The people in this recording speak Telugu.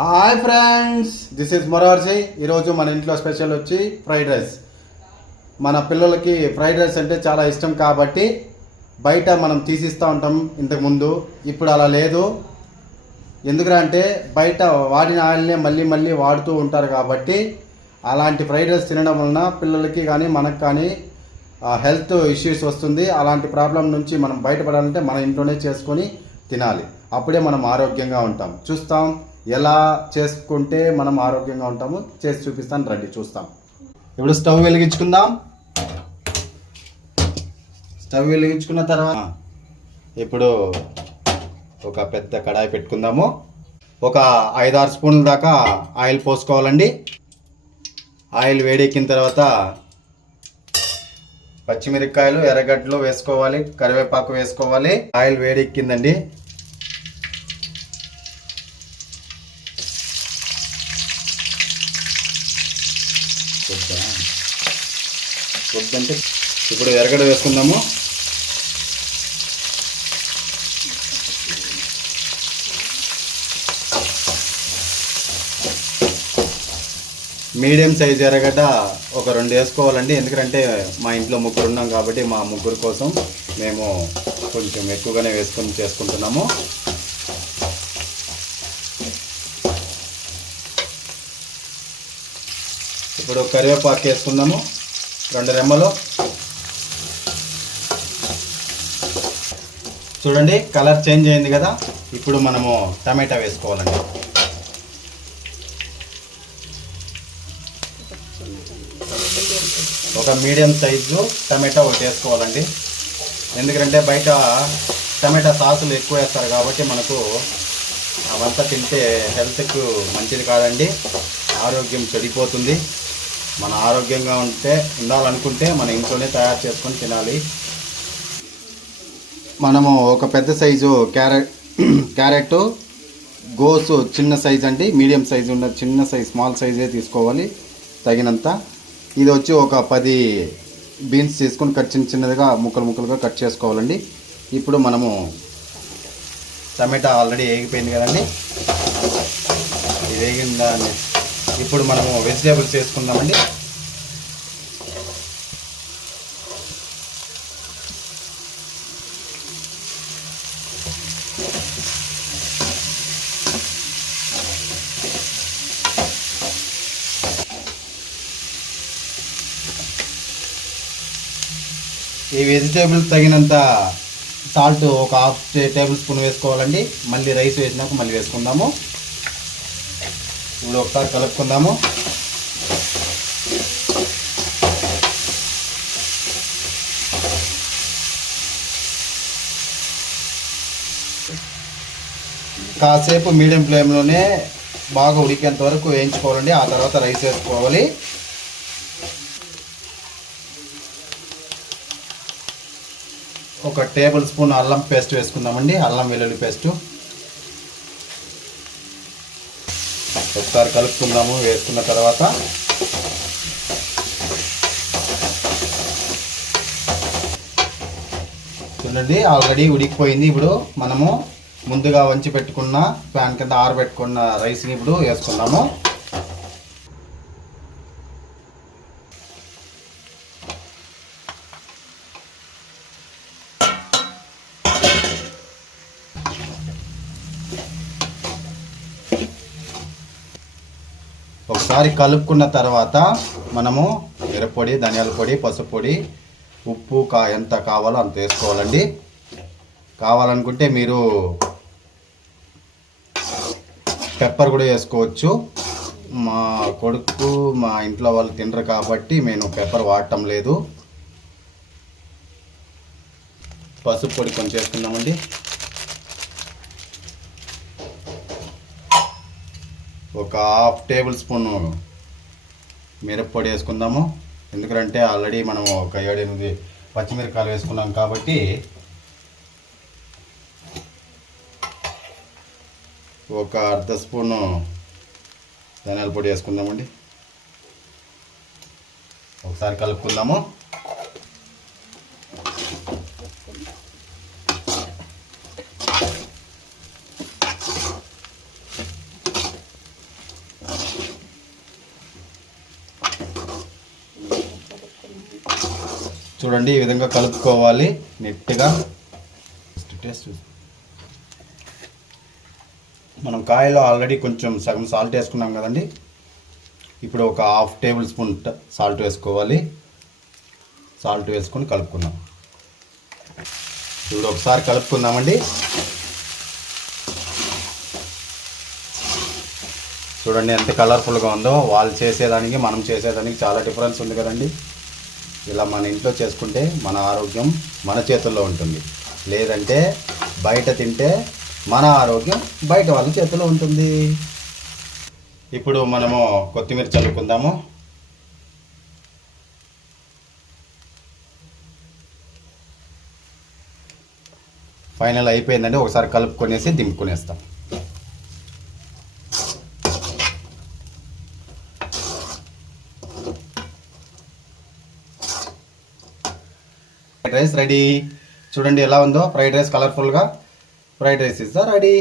Hi friends, this is Morarji. ఈరోజు మన ఇంట్లో స్పెషల్ వచ్చి ఫ్రైడ్ రైస్. మన పిల్లలకి ఫ్రైడ్ రైస్ అంటే చాలా ఇష్టం కాబట్టి బయట మనం తీసిస్తూ ఉంటాం ఇంతకుముందు. ఇప్పుడు అలా లేదు. ఎందుకంటే బయట వాడిన ఆయిల్నే మళ్ళీ మళ్ళీ వాడుతూ ఉంటారు కాబట్టి అలాంటి ఫ్రైడ్ రైస్ తినడం వలన పిల్లలకి కానీ మనకు కానీ హెల్త్ ఇష్యూస్ వస్తుంది. అలాంటి ప్రాబ్లం నుంచి మనం బయటపడాలంటే మన ఇంట్లోనే చేసుకొని తినాలి. అప్పుడే మనం ఆరోగ్యంగా ఉంటాం. చూస్తాం ఎలా చేసుకుంటే మనం ఆరోగ్యంగా ఉంటాము. చేసి చూపిస్తాను, రండి చూస్తాం. ఇప్పుడు స్టవ్ వెలిగించుకుందాం. స్టవ్ వెలిగించుకున్న తర్వాత ఇప్పుడు ఒక పెద్ద కడాయి పెట్టుకుందాము. ఒక 5-6 స్పూన్ల దాకా ఆయిల్ పోసుకోవాలండి. ఆయిల్ వేడెక్కిన తర్వాత పచ్చిమిరపకాయలు, ఎర్రగడ్డలు వేసుకోవాలి, కరివేపాకు వేసుకోవాలి. ఆయిల్ వేడెక్కిందండి. వద్దంటే ఇప్పుడు ఎర్రగడ్డ వేసుకుందాము. మీడియం సైజ్ ఎర్రగడ్డ ఒక 2 వేసుకోవాలండి. ఎందుకంటే మా ఇంట్లో ముగ్గురు ఉన్నాం కాబట్టి మా ముగ్గురు కోసం మేము కొంచెం ఎక్కువగానే వేసుకొని చేసుకుంటున్నాము. ఇప్పుడు కరివేపాకు వేసుకుందాము, 2 రెమ్మలు. చూడండి కలర్ చేంజ్ అయింది కదా. ఇప్పుడు మనము టమాటా వేసుకోవాలండి. ఒక మీడియం సైజు టమాటా ఒకటి వేసుకోవాలండి. ఎందుకంటే బయట టమాటా సాసులు ఎక్కువ వేస్తారు కాబట్టి మనకు అవంతా తింటే హెల్త్కు మంచిది కాదండి. ఆరోగ్యం చెడిపోతుంది. మన ఆరోగ్యంగా ఉండాలనుకుంటే మన ఇంట్లోనే తయారు చేసుకొని తినాలి. మనము ఒక పెద్ద సైజు క్యారెట్ గోసు చిన్న సైజు అండి. మీడియం సైజు ఉన్న చిన్న సైజు స్మాల్ సైజే తీసుకోవాలి తగినంత. ఇది వచ్చి ఒక 10 బీన్స్ తీసుకొని చిన్నదిగా ముక్కలుగా కట్ చేసుకోవాలండి. ఇప్పుడు మనము టమాటా ఆల్రెడీ వేగిపోయింది కదండి. ఇది వేగిందా అని ఇప్పుడు మనము వెజిటేబుల్స్ వేసుకుందామండి. ఈ వెజిటేబుల్స్ తగినంత సాల్ట్ ఒక 1/2 టేబుల్ స్పూన్ వేసుకోవాలండి. మళ్ళీ రైస్ వేసినాక మళ్ళీ వేసుకుందాము. ఇప్పుడు ఒకసారి కలుపుకుందాము. కాసేపు మీడియం ఫ్లేమ్లోనే బాగా ఉడికేంత వరకు వేయించుకోవాలండి. ఆ తర్వాత రైస్ వేసుకోవాలి. ఒక టేబుల్ స్పూన్ అల్లం పేస్ట్ వేసుకుందామండి. అల్లం వెల్లుల్లి పేస్టు ఒకసారి కలుపుకుందాము. వేసుకున్న తర్వాత చూడండి ఆల్రెడీ ఉడికిపోయింది. ఇప్పుడు మనము ముందుగా వంచి పెట్టుకున్న ప్యాన్ కింద ఆరబెట్టుకున్న రైస్ని ఇప్పుడు వేసుకుందాము. ఒకసారి కలుపుకున్న తర్వాత మనము మిరప్పొడి, ధనియాల పొడి, పసుపు పొడి, ఉప్పు ఎంత కావాలో అంత వేసుకోవాలండి. కావాలనుకుంటే మీరు పెప్పర్ కూడా వేసుకోవచ్చు. మా కొడుకు మా ఇంట్లో వాళ్ళు తినరు కాబట్టి నేను పెప్పర్ వాడటం లేదు. పసుపు పొడి కొంచెం వేసుకుందామండి. ఒక 1/2 టేబుల్ స్పూన్ మిరప్పొడి వేసుకుందాము. ఎందుకంటే ఆల్రెడీ మనము ఒక 7-8 పచ్చిమిరపకాయలు వేసుకున్నాం కాబట్టి ఒక 1/2 స్పూను ధనియాల పొడి వేసుకుందామండి. ఒకసారి కలుపుకుందాము. చూడండి ఈ విధంగా కలుపుకోవాలి నీట్గా. టేస్ట్ మనం కాయలో ఆల్రెడీ కొంచెం సగం సాల్ట్ వేసుకున్నాం కదండి. ఇప్పుడు ఒక 1/2 టేబుల్ స్పూన్ సాల్ట్ వేసుకోవాలి. సాల్ట్ వేసుకొని కలుపుకుందాం. ఇప్పుడు ఒకసారి కలుపుకుందామండి. చూడండి ఎంత కలర్ఫుల్గా ఉందో. వాళ్ళు చేసేదానికి మనం చేసేదానికి చాలా డిఫరెన్స్ ఉంది కదండి. ఇలా మన ఇంట్లో చేసుకుంటే మన ఆరోగ్యం మన చేతుల్లో ఉంటుంది. లేదంటే బయట తింటే మన ఆరోగ్యం బయట వాళ్ళ చేతిలో ఉంటుంది. ఇప్పుడు మనము కొత్తిమీర చల్లుకుందాము. ఫైనల్ అయిపోయిందండి. ఒకసారి కలుపుకొనేసి దింపుకునేస్తాం. Fried rice ready. చూడండి ఎలా ఉందో ఫ్రైడ్ రైస్, కలర్ఫుల్గా ఫ్రైడ్ రైస్ ఇస్ రెడీ.